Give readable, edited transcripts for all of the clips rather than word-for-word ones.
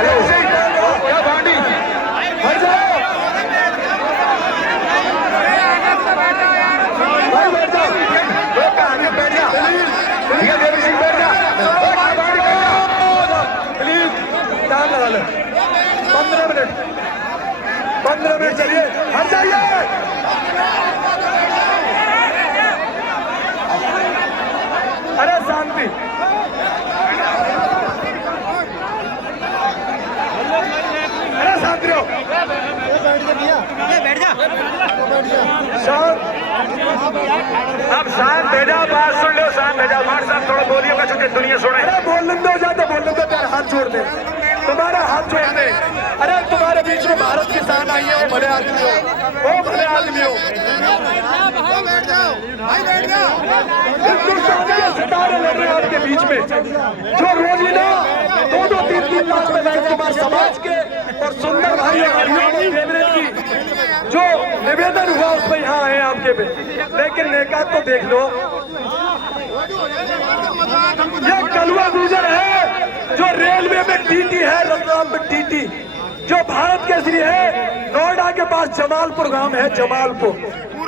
क्या भांडी हट जाओ भाई, बैठ जाओ, आगे बैठ जा, ठीक है देवी सिंह बैठ जा, प्लीज टाइम लगा लो, 15 मिनट चलिए, हट जाइए। अरे शांति, अरे शांति रहो, बैठ जा, शांत, अब शांत भेजा, बात सुन लो, शांत भेजा, हमारे साथ थोड़ा बोलिए का छुट्टी दुनिया सुने। अरे बोलने दो, जाते बोलने दो, तेरे हाथ छोड़ दे, तुम्हारा हाथ छोड़ दे। अरे तुम्हारे बीच में भारत किसान आई है, वो भले आदमी हो, वो भले आदमी हो, बैठ जाओ भाई, बैठ जाओ। हिंदुस्तान के सितारे लड़ रहे हैं आपके बीच में, जो रोजीना 2-3 लाख में लाए तुम्हारे समाज के और सुंदर भाई की जो निवेदन हुआ उसमें यहाँ आए आपके पे, लेकिन नेका तो देख लो, ये कलवा गुजर है जो रेलवे में टीटी है, रतलाम में टीटी, जो भारत केसरी है, नोएडा के पास जमालपुर गांव है, जमालपुर,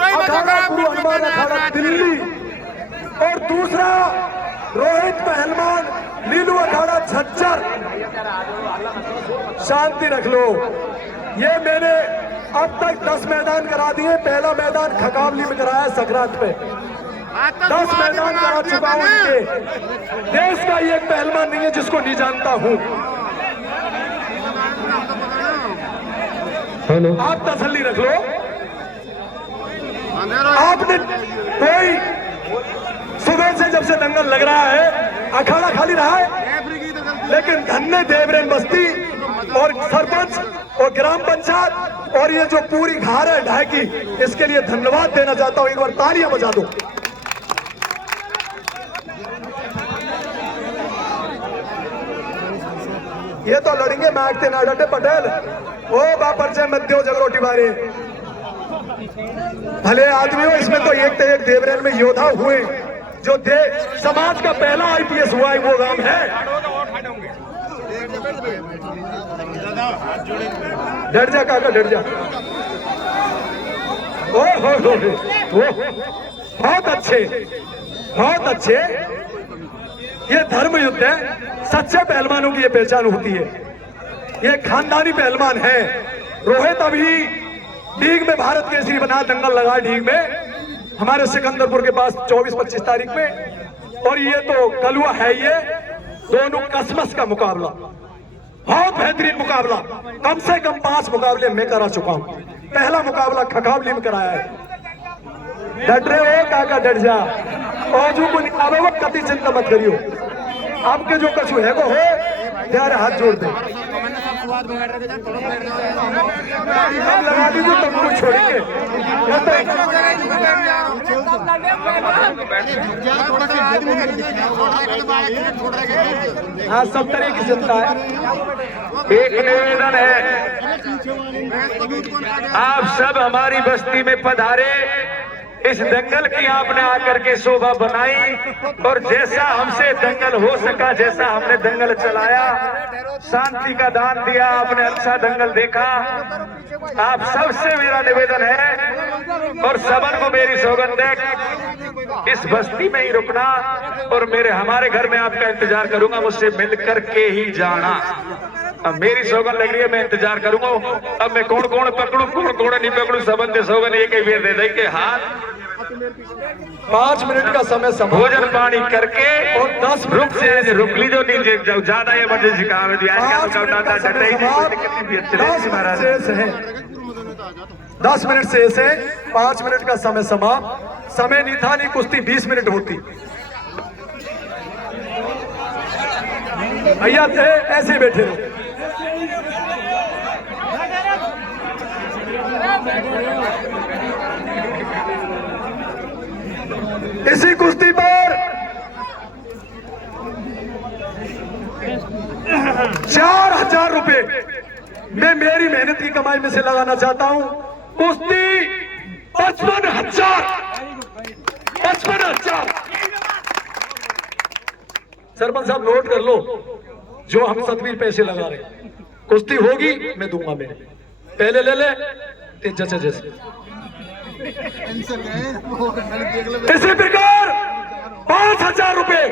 अखाड़ा हनुमान अखाड़ा दिल्ली, और दूसरा रोहित पहलवान लीलू अखाड़ा झज्जर। शांति रख लो, ये मैंने अब तक 10 मैदान करा दिए, पहला मैदान खकावली में कराया संक्रांत पे, 10 मैदान करा चुका हूं इनके, देश का ये पहलवान नहीं है जिसको नहीं जानता हूं। हेलो, आप तसल्ली रख लो, आपने कोई सुबह से जब से दंगल लग रहा है अखाड़ा खाली रहा है, लेकिन धन्य देवरेन बस्ती और सरपंच और ग्राम पंचायत और ये जो पूरी घार है ढाकी, इसके लिए धन्यवाद देना चाहता हूं, एक बार तालियां बजा दो। ये तो लड़ेंगे मांगते ना डटे पटेल, ओ बापर से मत दो जगरोटी बारे, भले आदमी हो, इसमें तो एक देवरेन में योद्धा हुए, जो समाज का पहला आईपीएस हुआ है वो गांव है। डर जा काका, डर जा, ओ हो, बहुत अच्छे, बहुत अच्छे, ये धर्म युद्ध है, सच्चे पहलवानों की ये पहचान होती है, ये खानदानी पहलवान है। रोहित अभी डीग में भारत केसरी बना, दंगल लगा डीग में हमारे सिकंदरपुर के पास 24-25 तारीख में, और ये तो कलुआ है, ये दोनों कसमस का मुकाबला, बहुत बेहतरीन मुकाबला, कम से कम 5 मुकाबले मैं करा चुका हूं, पहला मुकाबला खकावली में कराया है। डट रहे हो काका, डट जा, और जो कति चिंता मत करियो, आपके जो कछु है वो हो, यार हाथ जोड़ दे, हम लगा दीजिए तुम कुछ छोड़ेंगे। हाँ, सब तरह की चिंता है। एक निवेदन है, आप सब हमारी बस्ती में पधारे, इस दंगल की आपने आकर के शोभा बनाई, और जैसा हमसे दंगल हो सका, जैसा हमने दंगल चलाया, शांति का दान दिया, आपने अच्छा दंगल देखा। आप सबसे मेरा निवेदन है, और सबन को मेरी सौगंध है, इस बस्ती में ही रुकना, और हमारे घर में आपका इंतजार करूंगा, मुझसे मिल करके ही जाना। अब मेरी सौगंध लग रही है, मैं इंतजार करूंगा। अब मैं कौन कौन पकड़ू, कौन नहीं पकड़ू, सबन दे सौगंध एक ही बेर दे दे के हाथ। 5 मिनट का समय भोजन पानी करके और 10 रुक लीजिए, नीचे ज्यादा इमरजेंसी काम है, 10 मिनट से ऐसे 5 मिनट का समय समाप्त, समय नहीं था, नहीं कुश्ती 20 मिनट होती। भैया थे ऐसे बैठे रहो, इसी कुश्ती पर 4000 रुपए मैं मेरी मेहनत की कमाई में से लगाना चाहता हूं। कुश्ती 55,000। सरपंच साहब नोट कर लो जो हम सतवीर पैसे लगा रहे हैं। कुश्ती होगी मैं दूंगा, मेरे पहले ले ले तेज जैसे। इसी प्रकार 5,000 रुपए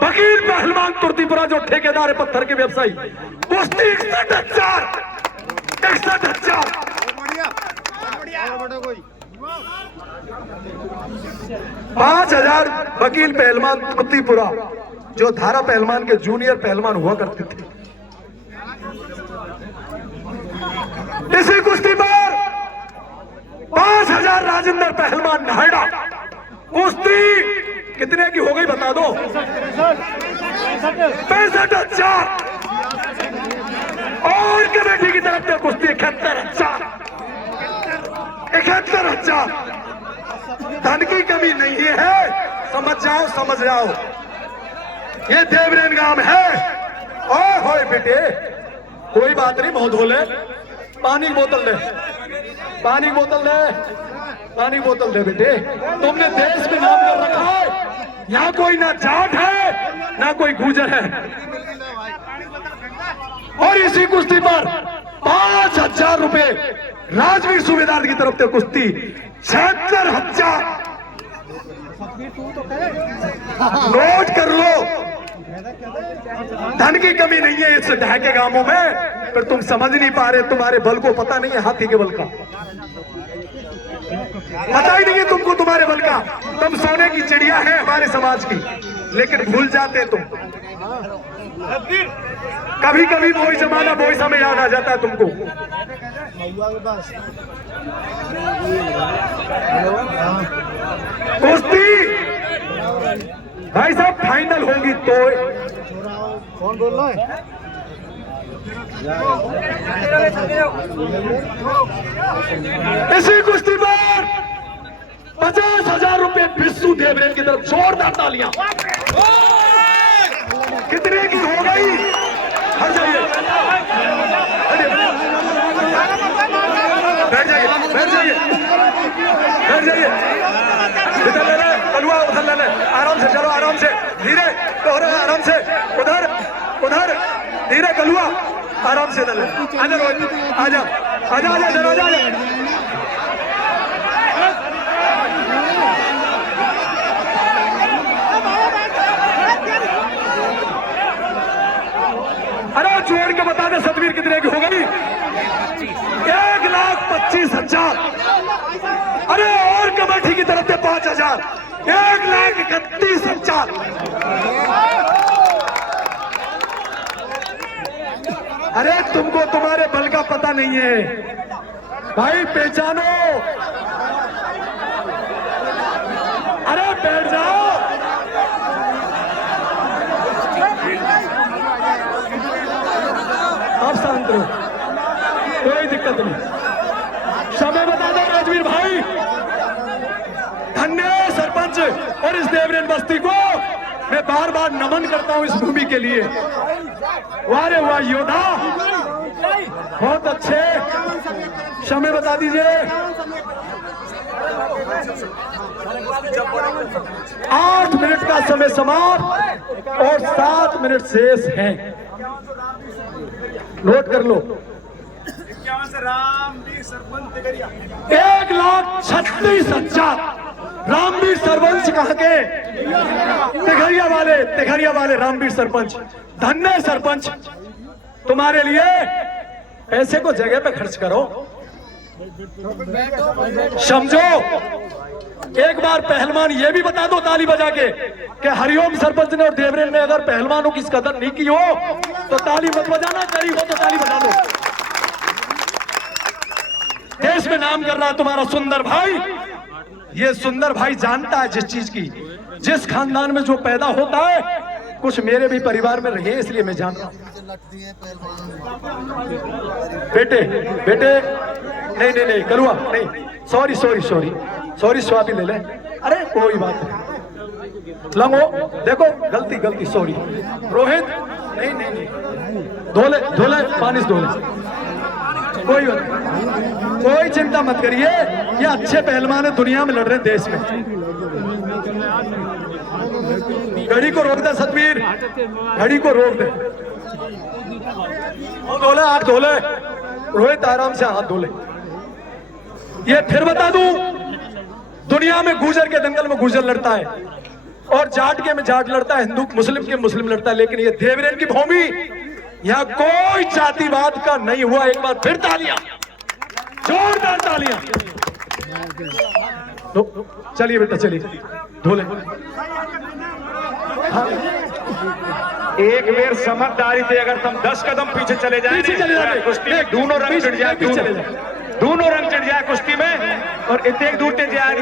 वकील पहलवान तुर्तीपुरा जो ठेकेदार है पत्थर के व्यवसायी, कुश्ती 61,000 61,000। 5,000 वकील पहलवान तुर्तीपुरा जो धारा पहलवान के जूनियर पहलवान हुआ करते थे। इसी कुश्ती पर 5,000 राजेंद्र पहलवान नाहड़ा। कुश्ती कितने की हो गई बता दो? 65,000। और कमेटी की तरफ से कुश्ती 71,000 71,000। धन की कमी नहीं है, समझ जाओ। ये देवरेन गांव है। ओए होए बेटे, कोई बात नहीं, बहुत धोले। पानी की बोतल दे, पानी की बोतल दे बेटे। तुमने देश में नाम कर रखा है, यहाँ कोई ना जाट है ना कोई गुजर है। और इसी कुश्ती पर 5,000 रुपए राजवीर सूबेदार की तरफ से कुश्ती 76,000। नोट कर लो, धन की कमी नहीं है इस ढाके गांवों में, पर तुम समझ नहीं पा रहे। तुम्हारे बल को पता नहीं है हाथी के बल का, पता ही नहीं है तुमको तुम्हारे बल का। तुम सोने की चिड़िया है हमारे समाज की, लेकिन भूल जाते तुम। कभी कभी वही जमाना वही समय याद आ जाता है तुमको। कुश्ती भाई साहब फाइनल होगी तो कौन बोल रहा है? इसी कुश्ती पर 50,000 रुपए बिस्सू देवरेन की तरफ जोरदार तालियां। कितने की हो गई? हट जाइए, बैठ जाइए। इधर ले ले कलुआ, उधर ले ले, आराम से चलो, आराम से, धीरे दोहरा, आराम से। उधर धीरे कलुआ, आराम से ले ले। आजा रोहित, आजा दरवाजा। अरे जोड़ के बता दे सतवीर कितने की हो गई? 1,25,000। अरे और कमेटी की तरफ से 5,000, 1,31,000। अरे तुमको तुम्हारे बल का पता नहीं है भाई, पहचानो। अरे बैठ जाओ। आप शांत रहो, कोई दिक्कत नहीं। समय बता दो राजवीर भाई। धन्य सरपंच और इस देवरेन बस्ती को मैं बार बार नमन करता हूं इस भूमि के लिए। वारे वाह योद्धा, बहुत अच्छे। समय बता दीजिए। 8 मिनट का समय समाप्त और 7 मिनट शेष हैं। नोट कर लो। 1,36,000 रामवीर सरपंच कहा के? तिघरिया वाले रामवीर सरपंच। धन्य सरपंच, तुम्हारे लिए पैसे को जगह पे खर्च करो, समझो। एक बार पहलवान ये भी बता दो ताली बजा के कि हरिओम सरपंच ने और देवरेन ने अगर पहलवानों की इस कदर नहीं की हो तो ताली मत बजाना, गरीब हो तो ताली बजा दो। देश में नाम कर रहा है तुम्हारा सुंदर भाई। ये सुंदर भाई जानता है जिस चीज की, जिस खानदान में जो पैदा होता है, कुछ मेरे भी परिवार में रहे इसलिए मैं जान रहा हूं। बेटे नहीं कलुआ नहीं, सॉरी स्वाभी ले ले। अरे कोई बात नहीं, लंगो देखो गलती सॉरी। रोहित नहीं धोले पानी से धोले, कोई बात नहीं, कोई चिंता मत करिए। ये अच्छे पहलवान है, दुनिया में लड़ रहे देश में। घड़ी को रोक दे सतवीर, घड़ी को रोक दे। धोले, हाथ धोले। रोहित आराम से हाथ धोले। ये फिर बता दूं, दुनिया में गुजर के दंगल में गुजर लड़ता है और जाट के में जाट लड़ता है, हिंदू मुस्लिम के मुस्लिम लड़ता है, लेकिन ये देवरेन की भूमि, यहाँ कोई जातिवाद का नहीं हुआ। एक बार फिर तालियां, जोरदार तालियां। चलिए बेटा, चलिए धोले। एक बेर समझदारी थे, अगर तुम 10 कदम पीछे चले जाए, पीछे चले जाते, कुश्ती में दोनों रंग चढ़ जाए, दोनों रंग चढ़ जाए कुश्ती में, और इतने दूर ते जाए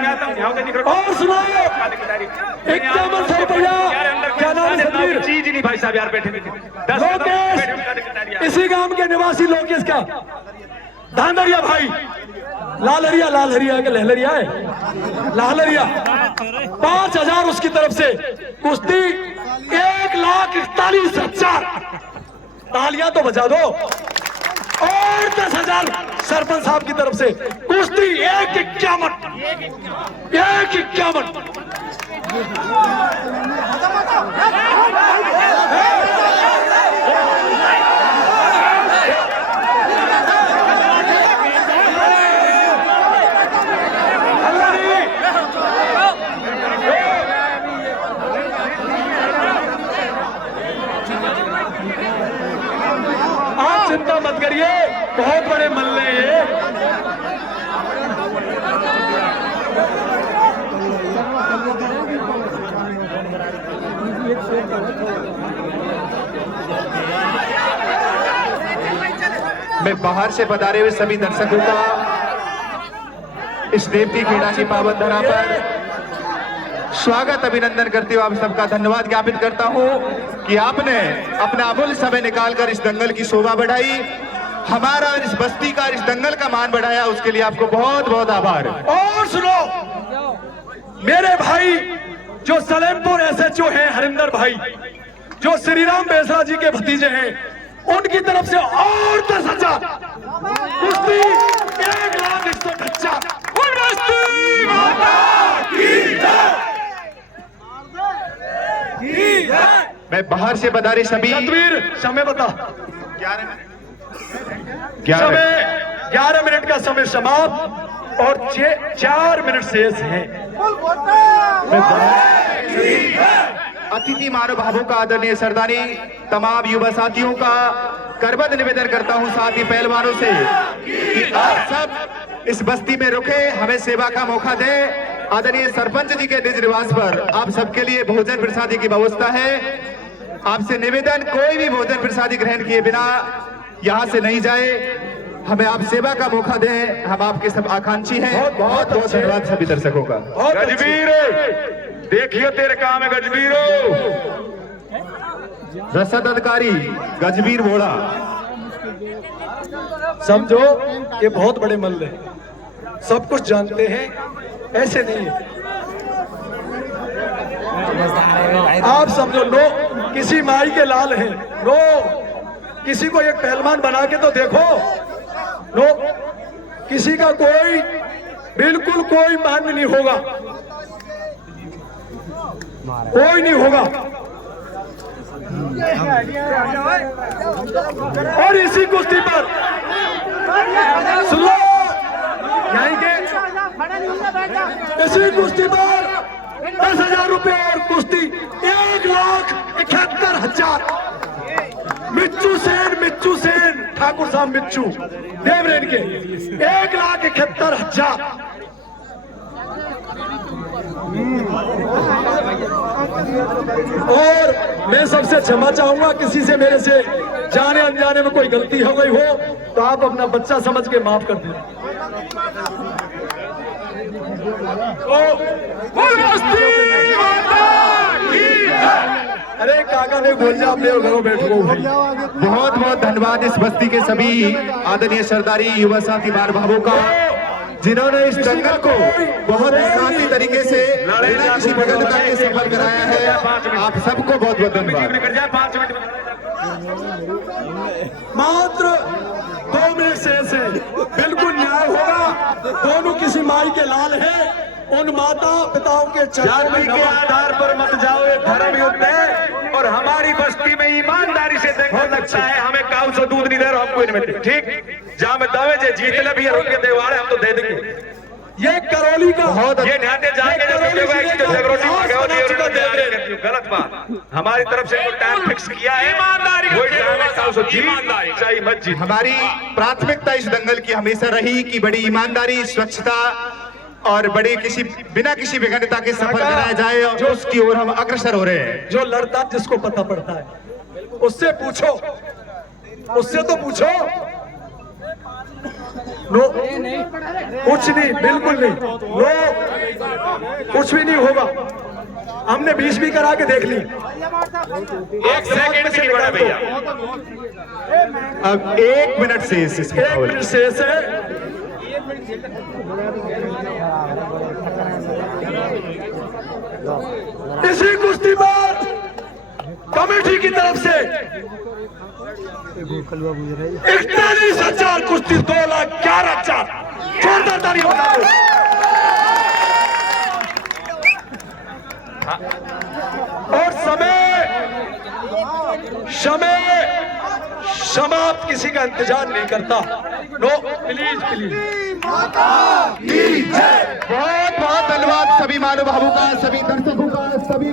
और सुनो, 51 रुपया, क्या नाम है सतवीर? चीज नहीं भाई साहब, यार बैठे लोकेश, इसी गांव के निवासी लोकेश का धांधरिया भाई, लालहरिया के लहलरिया है, लालहरिया 5000 उसकी तरफ से कुश्ती, 1,41,000। तालियां तो बजा दो। और 10,000 सरपंच साहब की तरफ से कुश्ती, 1,51। आप चिंता मत करिए, बहुत बड़े मल्ले ये। मैं बाहर से पधारे हुए सभी दर्शकों का इस देवती क्रीड़ा की पावन धरा पर स्वागत अभिनंदन करते हुए आप सबका धन्यवाद ज्ञापित करता हूं कि आपने अपना अमूल्य समय निकालकर इस दंगल की शोभा बढ़ाई, हमारा इस बस्ती का, इस दंगल का मान बढ़ाया, उसके लिए आपको बहुत बहुत आभार। और सुनो, मेरे भाई जो सलेमपुर SHO हैं, हरिंदर भाई, जो श्रीराम बेसरा जी के भतीजे हैं, उनकी तरफ से और 10,000 कुश्ती, 1,01,000। मैं बाहर से पधारे सभी सतवीर, समय बता। 11 मिनट का समय समाप्त और 4 मिनट शेष है। अतिथि महानुभावों का, आदरणीय सरदारी, तमाम युवा साथियों का करबद्ध निवेदन करता हूं, साथ ही पहलवानों से, कि आप सब इस बस्ती में रुके, हमें सेवा का मौका दें। आदरणीय सरपंच जी के निज निवास पर आप सबके लिए भोजन प्रसादी की व्यवस्था है। आपसे निवेदन, कोई भी भोजन प्रसादी ग्रहण किए बिना यहाँ से नहीं जाए, हमें आप सेवा का मौका दें, हम आपके सब आकांक्षी हैं। बहुत बहुत धन्यवाद सभी दर्शकों का। गजबीर, देखियो तेरे काम है गजबीरो। रसद अधिकारी गजबीर वोड़ा, समझो ये बहुत बड़े मल्ल हैं, सब कुछ जानते हैं, ऐसे नहीं है। आप समझो, लो किसी माई के लाल हैं, लो किसी को एक पहलवान बना के तो देखो। लो किसी का कोई, बिल्कुल कोई मान नहीं होगा, कोई नहीं होगा। और इसी कुश्ती पर सुन लो, यहीं के इसी कुश्ती पर 10,000 रुपए और कुश्ती 1,71,000। मिच्चू सेन ठाकुर साहब मिच्चू देवरेन के 1,71,000। और मैं सबसे क्षमा चाहूंगा, किसी से मेरे से जाने अनजाने में कोई गलती हो गई हो तो आप अपना बच्चा समझ के माफ कर दें। अरे काका ने बोल जा, अपने घरों बैठो भाई। बहुत बहुत धन्यवाद इस बस्ती के सभी आदरणीय सरदारी, युवा साथी, महानुभावों का, जिन्होंने इस दंगल को बहुत शांति तरीके से बिना किसी विघटता के सफल कराया है। आप सबको बहुत बहुत धन्यवाद। मात्र 2 मिनट शेष है, बिल्कुल न्याय होगा। दोनों किसी माई के लाल हैं, उन माता पिताओं के चरणों जाति के आधार पर मत जाओ, ये धर्म युद्ध है और हमारी बस्ती में ईमानदारी से देखने लगता है हमें काउ से दूध नहीं दे रहा हमको इनमें ठीक जहां में दावे जे जीत ले भी उनके देवाड़े हम तो दे देंगे ये करौली का ये न्याते जाके गलत बात हमारी तरफ से टाइम फिक्स किया है ईमानदारी चाहिए मत जीत हमारी प्राथमिकता इस दंगल की हमेशा रही कि बड़ी ईमानदारी स्वच्छता और बड़ी बिना किसी विघ्नता के सफल कराया जाए और उसकी ओर हम अग्रसर हो रहे हैं। जो लड़ता जिसको पता पड़ता है उससे पूछो, उससे तो पूछो। नो कुछ नहीं, बिल्कुल नहीं, नो कुछ भी नहीं होगा। हमने 20 भी करा के देख ली। एक सेकंड से बड़ा भैया अब 1 मिनट से एक मिनट शेष है। इसी कुश्ती पर कमेटी की तरफ से 41,000 कुश्ती 2,11,000 जोरदार ताली बजा दो। और समय समाप्त किसी का इंतजार नहीं करता। No please please. बहुत बहुत धन्यवाद सभी महानुभावों का, सभी दर्शकों का, सभी